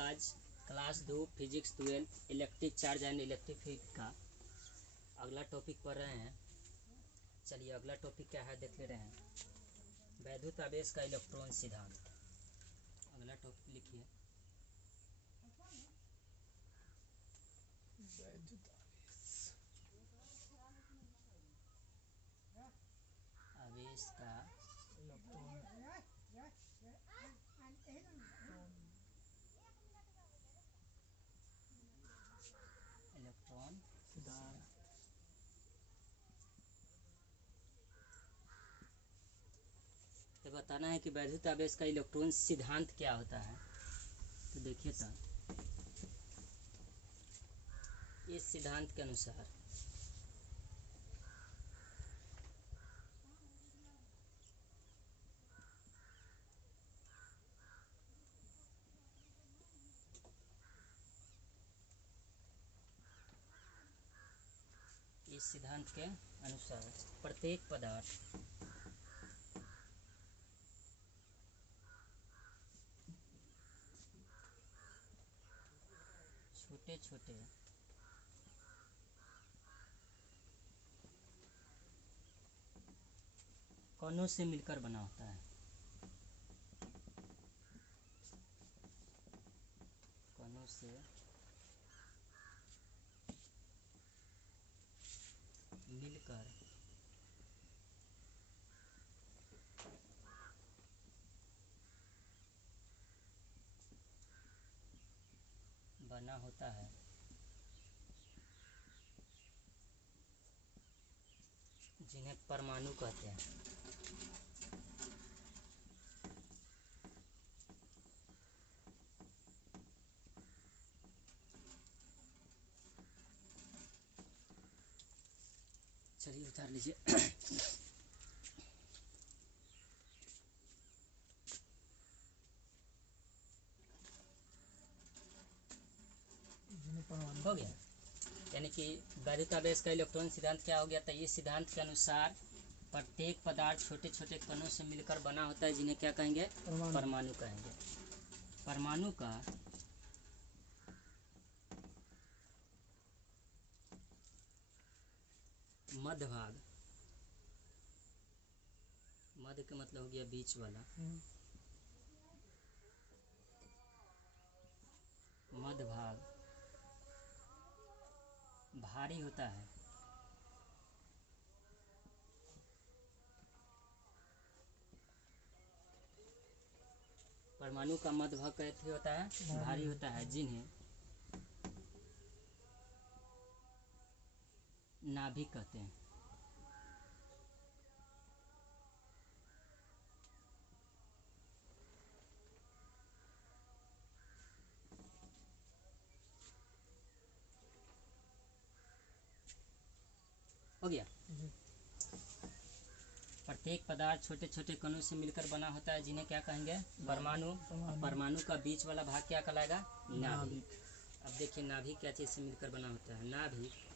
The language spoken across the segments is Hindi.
आज class 2 physics 12 electric charge and electric field का अगला टॉपिक पढ़ रहे हैं। चलिए अगला टॉपिक क्या है देख ले रहे हैं। वैद्युत आवेश का इलेक्ट्रॉन सिद्धांत। अगला टॉपिक लिखिए आवेश का इलेक्ट्रॉन सिद्धांत। ये बताना है कि वैद्युत आवेश का इलेक्ट्रॉन सिद्धांत क्या होता है। तो देखिए तो इस सिद्धांत के अनुसार प्रत्येक पदार्थ छोटे छोटे कणों से मिलकर बना होता है। कणों से मिलकर बना होता है। जिन्हें परमाणु कहते हैं। चलिए उतार लीजिए। हो गया। यानी कि वैद्युत आवेश का इलेक्ट्रॉन सिद्धांत क्या हो गया। तो इस सिद्धांत के अनुसार प्रत्येक पदार्थ छोटे छोटे कणों से मिलकर बना होता है, जिन्हें क्या कहेंगे, परमाणु कहेंगे। परमाणु का मध्य भाग, मध्य का मतलब हो गया बीच वाला, मध्य भाग भारी होता है। परमाणु का मध्य भाग कैसे होता है, भारी होता है। जिन्हें नाभिक कहते हैं। हो गया। प्रत्येक पदार्थ छोटे छोटे कणों से मिलकर बना होता है, जिन्हें क्या कहेंगे, परमाणु। परमाणु का बीच वाला भाग क्या कहलाएगा, नाभिक। अब देखिए नाभिक क्या चीज से मिलकर बना होता है। नाभिक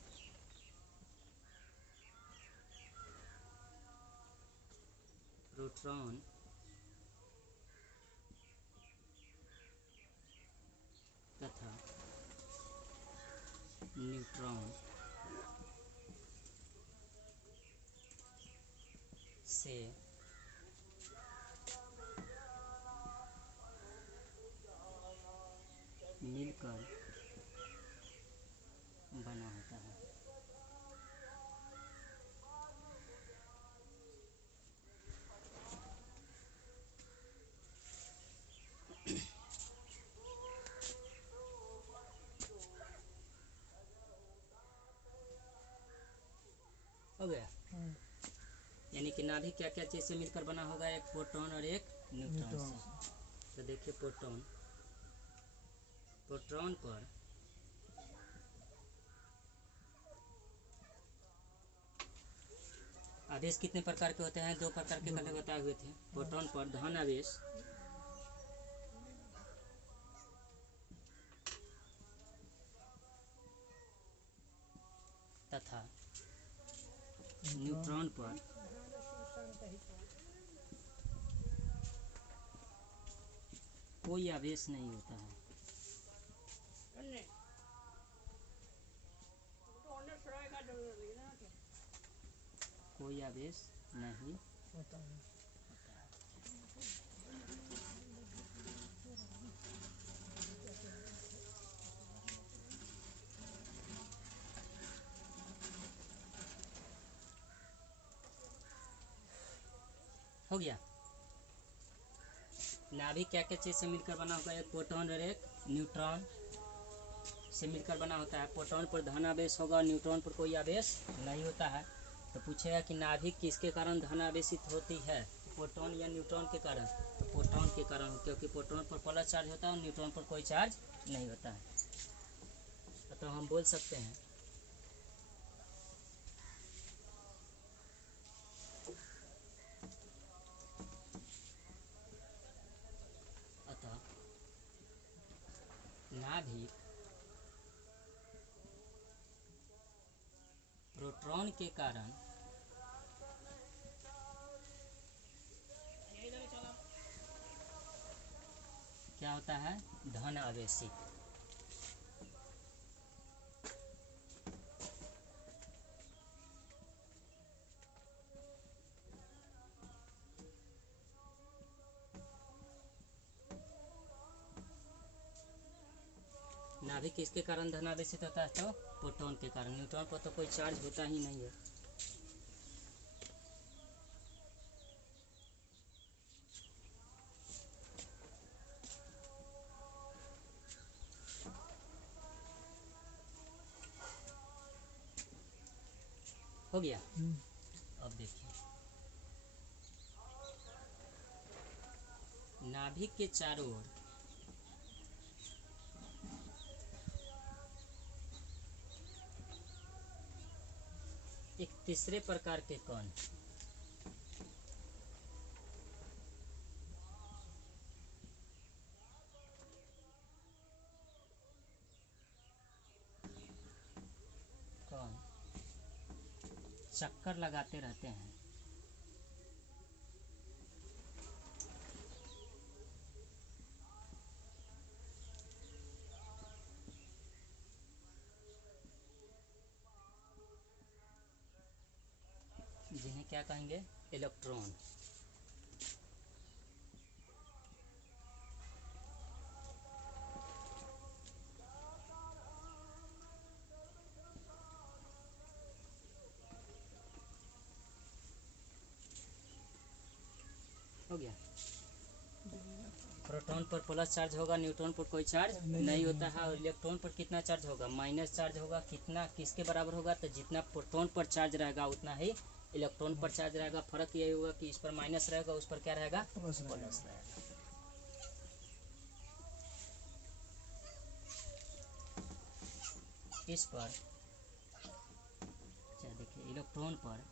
प्रोटॉन तथा न्यूट्रॉन से मिलकर बना होता है। हो गया। यानी कि नाभिक क्या क्या चीज से मिलकर बना होगा, एक प्रोटॉन और एक न्यूट्रॉन से। तो देखिए प्रोटॉन, प्रोटॉन पर आवेश कितने प्रकार के होते हैं, दो प्रकार के कल बताए हुए थे। प्रोटॉन पर धन आवेश तथा न्यूट्रॉन पर कोई आवेश नहीं होता है। कोई आवेश नहीं होता है। हो गया। नाभिक क्या क्या चीज़ से मिलकर बना होगा? एक प्रोटॉन और एक न्यूट्रॉन से मिलकर बना होता है। प्रोटॉन पर धन आवेश होगा और न्यूट्रॉन पर कोई आवेश नहीं होता है। तो पूछेगा कि नाभिक किसके कारण धन आवेशित होती है, प्रोटॉन या न्यूट्रॉन के कारण? तो प्रोटॉन के कारण, क्योंकि प्रोटॉन पर प्लस चार्ज होता है और न्यूट्रॉन पर कोई चार्ज नहीं होता है। तो हम बोल सकते हैं अतः नाभिक प्रोटॉन के कारण क्या होता है? धन आवेशित। नाभिक किसके कारण धन आवेशित होता है? तो प्रोटॉन के कारण। न्यूट्रॉन पर तो कोई चार्ज होता ही नहीं है। हो गया। अब देखिए, नाभिक के चारों ओर एक तीसरे प्रकार के कण चक्कर लगाते रहते हैं। जिन्हें क्या कहेंगे? इलेक्ट्रॉन। हो गया। प्रोटॉन पर प्लस चार्ज होगा, न्यूट्रॉन पर कोई चार्ज नहीं होता है। और इलेक्ट्रॉन पर कितना चार्ज होगा? माइनस चार्ज होगा। कितना, किसके बराबर होगा? तो जितना प्रोटॉन पर चार्ज रहेगा उतना ही इलेक्ट्रॉन पर चार्ज रहेगा। फर्क यही होगा कि इस पर माइनस रहेगा, उस पर क्या रहेगा? प्लस रहेगा। इस पर अच्छा देखिए, इलेक्ट्रॉन पर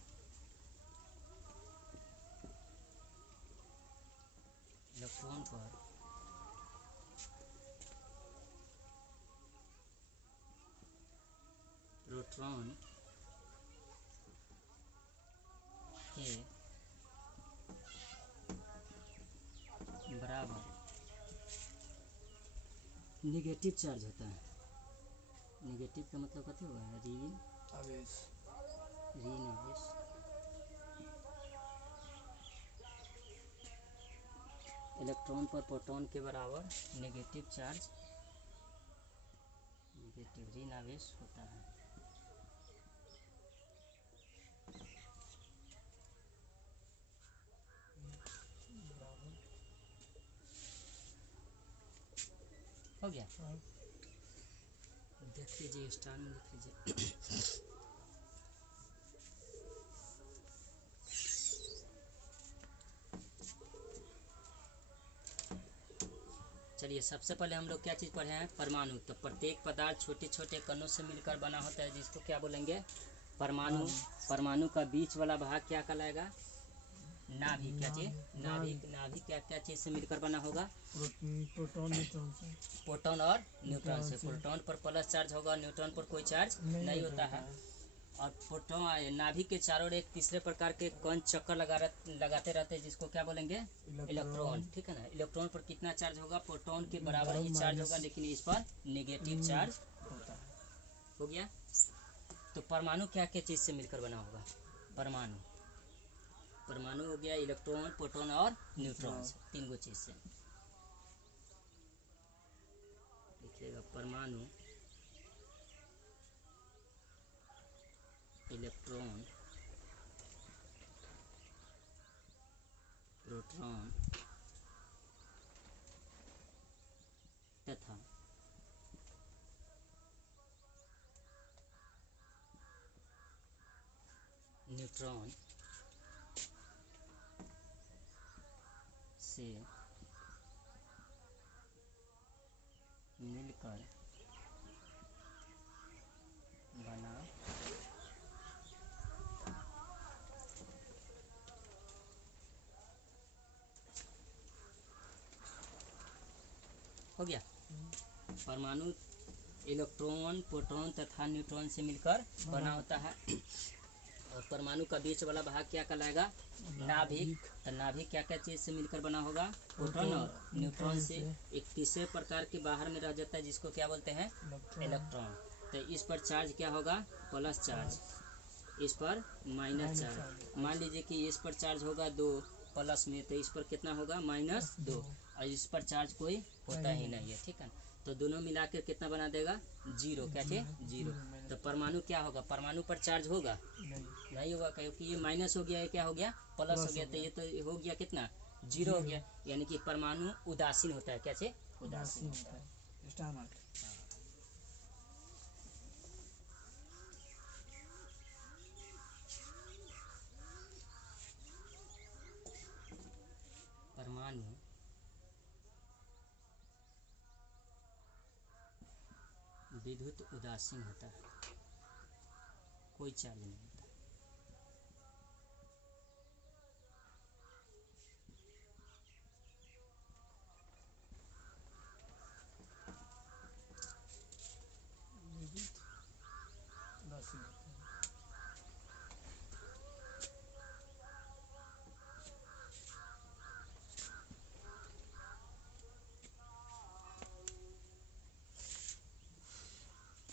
प्रोटॉन के बराबर नेगेटिव चार्ज होता है। नेगेटिव का मतलब क्या होगा? ऋण आवेश। इलेक्ट्रॉन पर प्रोटॉन के बराबर नेगेटिव चार्ज, नेगेटिव ऋण आवेश होता है। हो गया। देख लीजिए, स्टार में देख लीजिए। चलिए, सबसे पहले हम लोग क्या चीज़ पढ़े हैं? परमाणु। तो प्रत्येक पदार्थ छोटे छोटे कणों से मिलकर बना होता है, जिसको क्या बोलेंगे? परमाणु। परमाणु का बीच वाला भाग क्या कहलाएगा? नाभिक। क्या चीज? नाभिक। नाभिक क्या क्या चीज से मिलकर बना होगा? प्रोटॉन न्यूट्रॉन से। प्रोटॉन और न्यूट्रॉन से। प्रोटॉन पर प्लस चार्ज होगा, न्यूट्रॉन पर कोई चार्ज नहीं होता है। और प्रोटॉन, नाभिक के चारों ओर एक तीसरे प्रकार के कण चक्कर लगाते रहते हैं, जिसको क्या बोलेंगे? इलेक्ट्रॉन। ठीक है ना। इलेक्ट्रॉन पर कितना चार्ज होगा? प्रोटॉन के बराबर ही चार्ज होगा, लेकिन इस पर नेगेटिव चार्ज होता है। हो गया। तो परमाणु क्या क्या चीज से मिलकर बना होगा? परमाणु परमाणु हो गया इलेक्ट्रॉन, प्रोटॉन और न्यूट्रॉन से, तीन गो चीज से। लिखिएगा परमाणु, इलेक्ट्रॉन, प्रोटॉन तथा न्यूट्रॉन से मिलकर बना हो गया। परमाणु इलेक्ट्रॉन, प्रोटॉन तथा न्यूट्रॉन से मिलकर बना होता है। और परमाणु का बीच वाला भाग क्या कहलाएगा? नाभिक। तो नाभिक क्या क्या चीज से मिलकर बना होगा? प्रोटॉन और न्यूट्रॉन से। एक तीसरे प्रकार के बाहर में रह जाता है जिसको क्या बोलते हैं? इलेक्ट्रॉन। तो इस पर चार्ज क्या होगा? प्लस चार्ज, इस पर माइनस चार्ज। मान लीजिए कि इस पर चार्ज होगा 2 प्लस में, तो इस पर कितना होगा? -2। और इस पर चार्ज कोई होता ही नहीं है, ठीक है। तो दोनों मिला के कितना बना देगा? 0। क्या थे? 0। तो परमाणु क्या होगा? परमाणु पर चार्ज होगा? नहीं होगा, क्योंकि ये माइनस हो गया, ये क्या हो गया? प्लस हो गया। तो ये तो हो गया कितना? 0 हो गया। यानी कि परमाणु उदासीन होता है। कैसे? उदासीन होता है। परमाणु विद्युत उदासीन होता है, कोई चार्ज नहीं होता।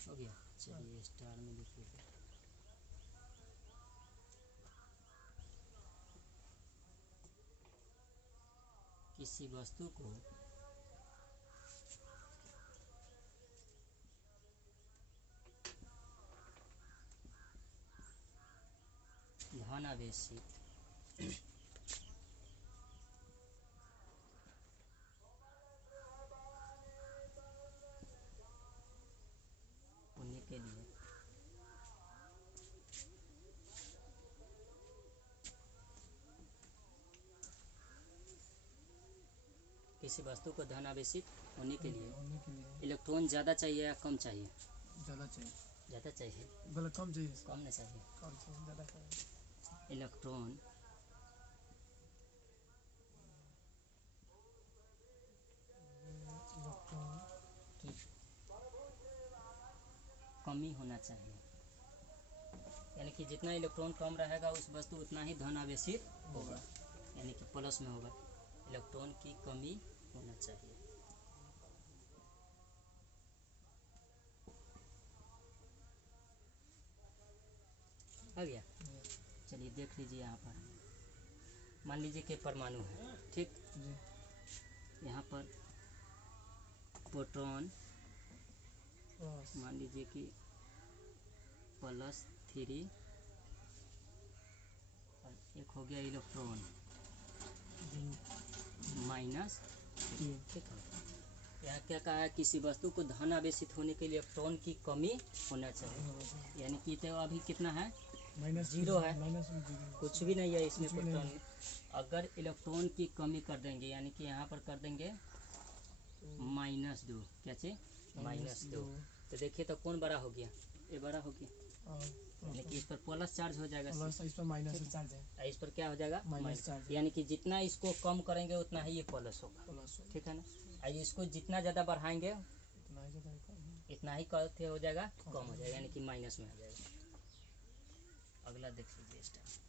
हो गया। चलिए स्टार में लिखिए। किसी वस्तु को धनावेशित होने के लिए किसी वस्तु को धनावेशित होने के लिए इलेक्ट्रॉन ज़्यादा चाहिए या कम चाहिए? ज़्यादा चाहिए। ज़्यादा चाहिए। बोले कम चाहिए? कम नहीं चाहिए। कम चाहिए, ज़्यादा चाहिए। इलेक्ट्रॉन की कमी होना चाहिए, यानी कि जितना इलेक्ट्रॉन कम रहेगा उस वस्तु उतना ही धनावेशित होगा, यानी कि प्लस में होगा। इलेक्ट्रॉन की कमी होना चाहिए। आ गया। चलिए देख लीजिए यहाँ पर, मान लीजिए कि परमाणु है, ठीक। यहाँ पर प्रोटॉन मान लीजिए कि +3 और एक हो गया इलेक्ट्रॉन -3, ठीक है। यहाँ क्या कहा है? किसी वस्तु को धनावेशित होने के लिए इलेक्ट्रॉन की कमी होना चाहिए, यानी कि तो अभी कितना है? -0 है, कुछ भी नहीं है इसमें प्रोटॉन में। अगर इलेक्ट्रॉन की कमी कर देंगे, यानी कि यहाँ पर कर देंगे -2, कैसे? -2। तो देखिए तो कौन बड़ा हो गया? ये बड़ा हो गया, यानी कि इस पर प्लस चार्ज हो जाएगा, इस पर माइनस चार्ज है, इस पर क्या हो जाएगा? Minus charge. यानी कि जितना इसको कम करेंगे उतना ही ये प्लस होगा, ठीक है ना। और इसको जितना ज़्यादा बढ़ाएंगे इतना ही करते हो जाएगा, कम हो जाएगा, यानी कि माइनस में आ जाएगा। अगला देख लीजिए स्टार।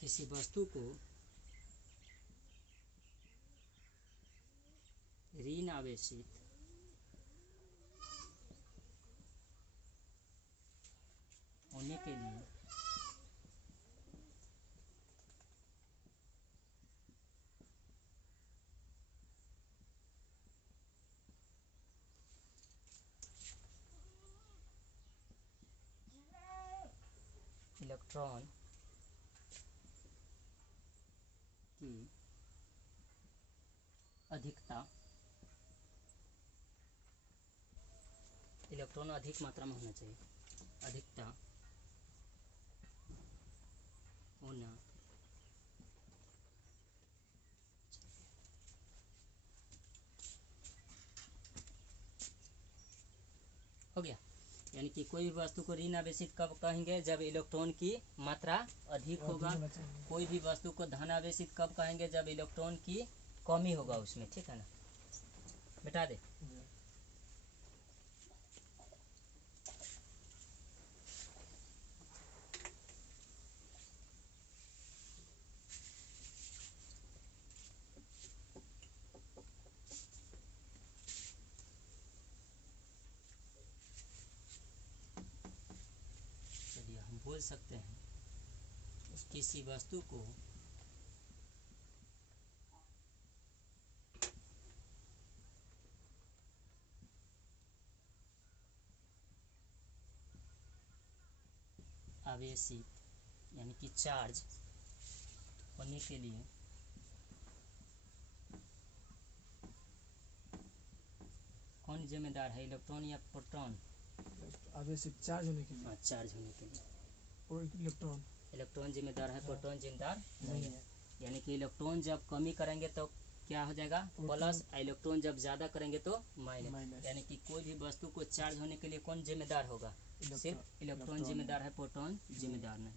किसी वस्तु को आवेशित होने के लिए इलेक्ट्रॉन की अधिकता, इलेक्ट्रॉन अधिक मात्रा में होना चाहिए, अधिकता होना हो गया। यानी कि कोई भी वस्तु को ऋण आवेशित कब कहेंगे, जब इलेक्ट्रॉन की मात्रा अधिक होगा। होना चाहिए। कोई भी वस्तु को धन आवेशित कब कहेंगे, जब इलेक्ट्रॉन की कमी होगा उसमें, ठीक है ना। मिटा दे। चलिए हम बोल सकते हैं किसी वस्तु को आवेशित यानी कि चार्ज होने के लिए कौन जिम्मेदार है, इलेक्ट्रॉन या प्रोटॉन? आवेशित चार्ज होने के लिए हाँ, चार्ज होने के लिए और इलेक्ट्रॉन इलेक्ट्रॉन जिम्मेदार है, हाँ। प्रोटॉन जिम्मेदार नहीं है। यानी कि इलेक्ट्रॉन जब कमी करेंगे तो क्या हो जाएगा, प्लस। इलेक्ट्रॉन जब ज़्यादा करेंगे तो माइनस। यानी कि कोई भी वस्तु को चार्ज होने के लिए कौन जिम्मेदार होगा, सिर्फ इलेक्ट्रॉन जिम्मेदार है, प्रोटॉन जिम्मेदार नहीं।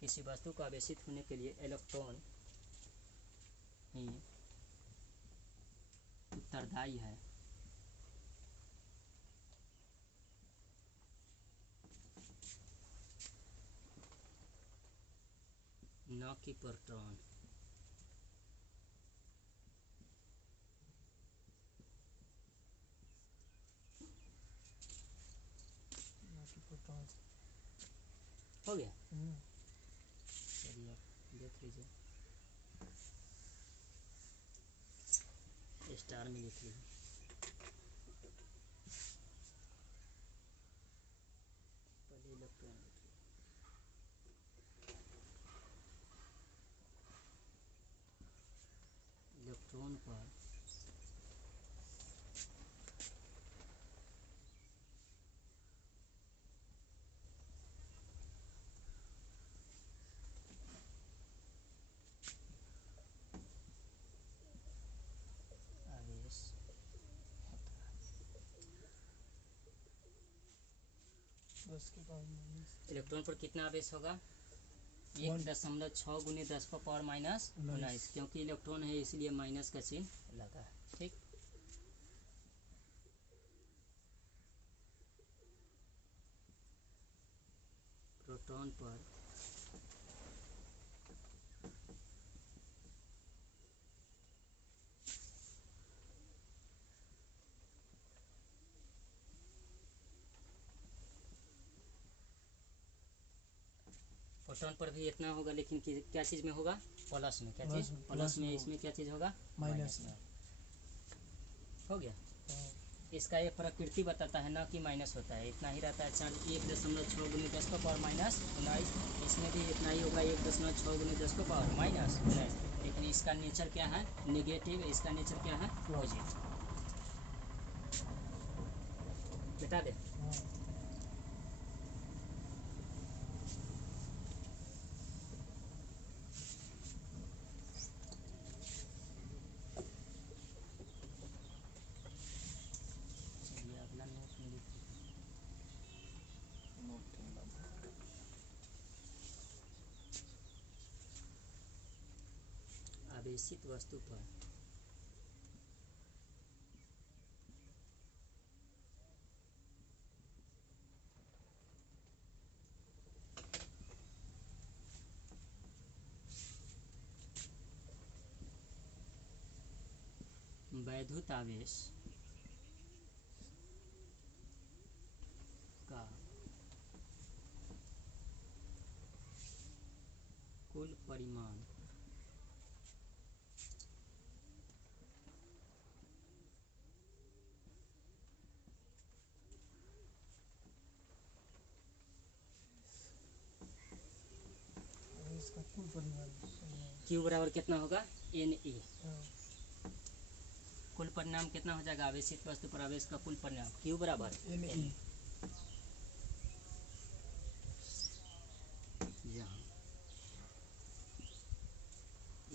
किसी वस्तु को आवेशित होने के लिए इलेक्ट्रॉन ही उत्तरदायी है, न कि प्रोटॉन। प्रोटॉन। हो गया। चलिए आप देख लीजिए, स्टार में लिख लीजिए। पहले इलेक्ट्रॉन इलेक्ट्रॉन पर आवेश दस के पावर माइनस इलेक्ट्रॉन पर कितना आवेश होगा, 1.6 गुने 10 का पावर माइनस 19, क्योंकि इलेक्ट्रॉन है इसलिए माइनस का चिन्ह लगा है, ठीक। प्रोटॉन पर प्रोटॉन पर भी इतना होगा, लेकिन क्या चीज़ में होगा, प्लस में। क्या चीज़, प्लस में। इसमें क्या चीज़ होगा, माइनस में। हो गया। इसका ये प्रकृति बताता है ना कि माइनस होता है, इतना ही रहता है चार्ज। 1.6 गुने 10 का पावर माइनस 19, इसमें भी इतना ही होगा, 1.6 गुने 10 का पावर माइनस 19। लेकिन इसका नेचर क्या है, निगेटिव। इसका नेचर क्या है, पॉजिटिव। बता दे। चलिए अगला नोट में लिख लीजिए। आवेशित वस्तु पर वैद्युत आवेश का कुल परिमाण आवेश का कुल परिमाण Q बराबर कितना होगा Ne। हाँ, कुल परिणाम कितना हो जाएगा आवेशित वस्तु पर आवेश का कुल परिणाम Q बराबर Ne यहाँ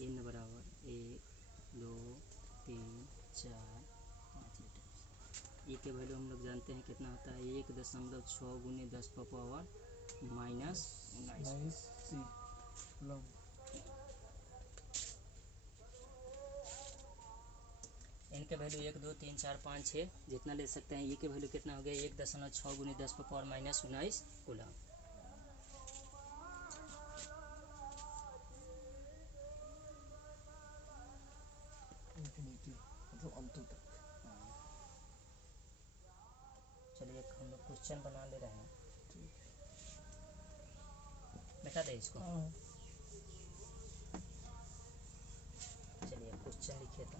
N बराबर 1 2 3 4 5 लीटर। E के वैल्यू हम लोग जानते हैं कितना होता है 1.6 गुने 10 का पावर -19। 19 सी कूलम। N के वैल्यू 1 2 3 4 5 6 जितना ले सकते हैं। E के वैल्यू कितना हो गया 1.6 गुने 10 का पावर -19 कूलम। इंफिनिटी मतलब अंत तक। चलिए हम लोग क्वेश्चन बना ले रहे हैं। ठीक। मिटा दे इसको। हाँ, चलिए क्वेश्चन लिखिए तो।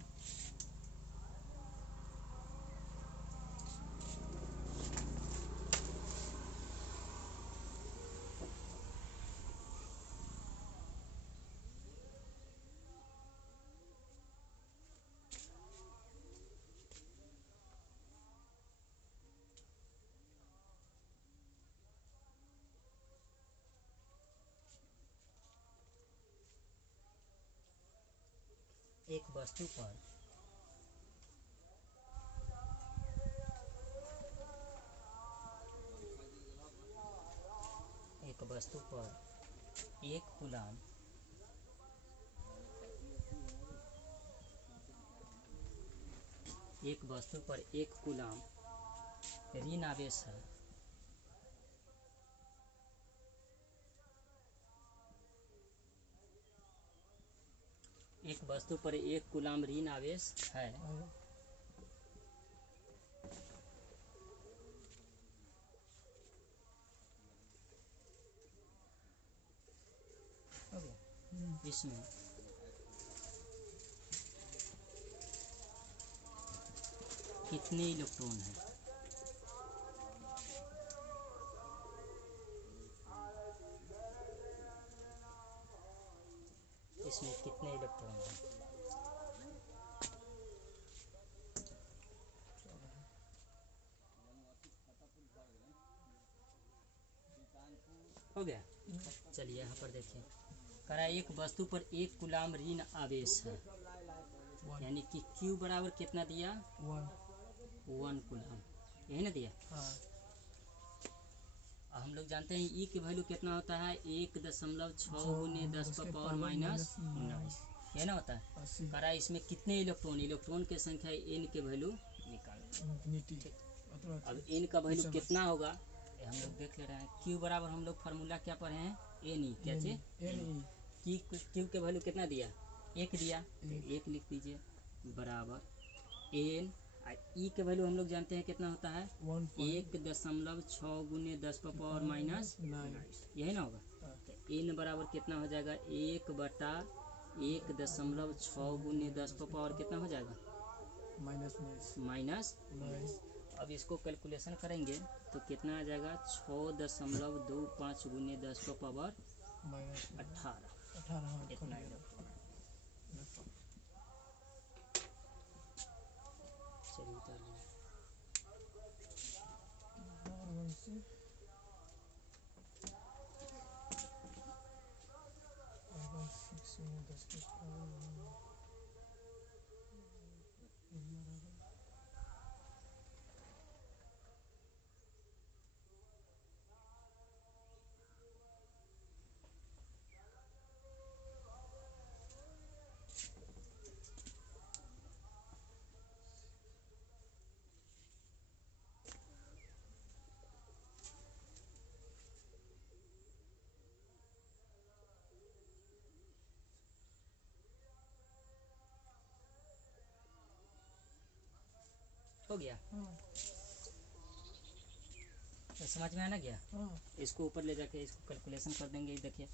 एक वस्तु पर एक कूलाम ऋण आवेश है। एक वस्तु पर एक कूलाम ऋण आवेश है। हाँ, हो गया। इसमें कितने इलेक्ट्रॉन हैं? इसमें कितने इलेक्ट्रॉन हैं? हो गया। चलिए यहाँ पर देखिए करा एक वस्तु पर एक कूलाम ऋण आवेश है, यानी कि Q बराबर कितना दिया 1 कूलाम, यही ना दिया। हाँ, हम लोग जानते हैं E की वैल्यू कितना होता है 1.6 गुने 10 का पावर -19, यही ना होता है। 80 करा इसमें कितने इलेक्ट्रॉन की संख्या N के वैल्यू निकालो। इंफिनिटी। अब N का वैल्यू कितना होगा ये हम लोग देख ले रहे हैं। Q बराबर हम लोग फार्मूला क्या पढ़े हैं Ne, क्या चीज Ne Q के वैल्यू कितना दिया 1 दिया, एक। 1 लिख दीजिए बराबर N। E के वैल्यू हम लोग जानते हैं कितना होता है 1.6 गुने 10 का पावर -19, यही ना होगा। तो N बराबर कितना हो जाएगा 1/1.6 गुने 10 का पावर कितना हो जाएगा -19। अब इसको कैलकुलेशन करेंगे तो कितना आ जाएगा 6.25 गुने 10 का पावर 18 इतना इलेक्ट्रॉन है। चलिए उतार लीजिए। गया? हाँ तो समझ में आना गया? हाँ इसको ऊपर ले जाके इसको कैलकुलेशन कर देंगे। देखिए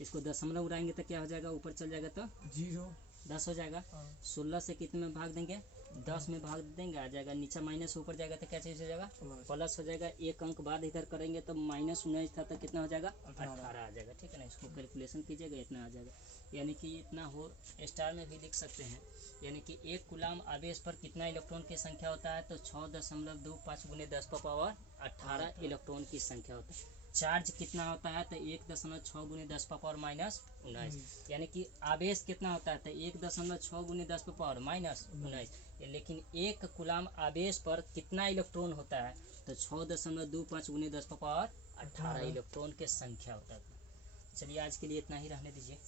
इसको दशमलव उड़ाएंगे तो क्या हो जाएगा, ऊपर चल जाएगा तो 0 10 हो जाएगा। हाँ 16 से कितने में भाग देंगे? 10 में भाग देंगे, आ जाएगा। नीचे माइनस ऊपर जाएगा तो क्या चीज़ हो जाएगा? प्लस प्लस हो जाएगा। एक अंक बाद इधर करेंगे तो -19 था तो कितना हो जाएगा? 18 18 आ जाएगा। ठीक है ना, इसको कैलकुलेशन कीजिएगा, इतना आ जाएगा। यानी कि इतना हो, स्टार में भी लिख सकते हैं। यानी कि 1 कूलाम आवेश पर कितना इलेक्ट्रॉन की संख्या होता है? तो 6.25 गुने 10 पर पावर 18 इलेक्ट्रॉन की संख्या होता है। चार्ज कितना होता है? तो 1.6 गुने 10 पर पावर -19। यानी कि आवेश कितना होता है? तो 1.6 गुने 10 पर पावर -19। लेकिन 1 कूलाम आवेश पर कितना इलेक्ट्रॉन होता है? तो 6.25 गुने 10 पर पावर 18 इलेक्ट्रॉन की संख्या होता है। चलिए आज के लिए इतना ही रहने दीजिए।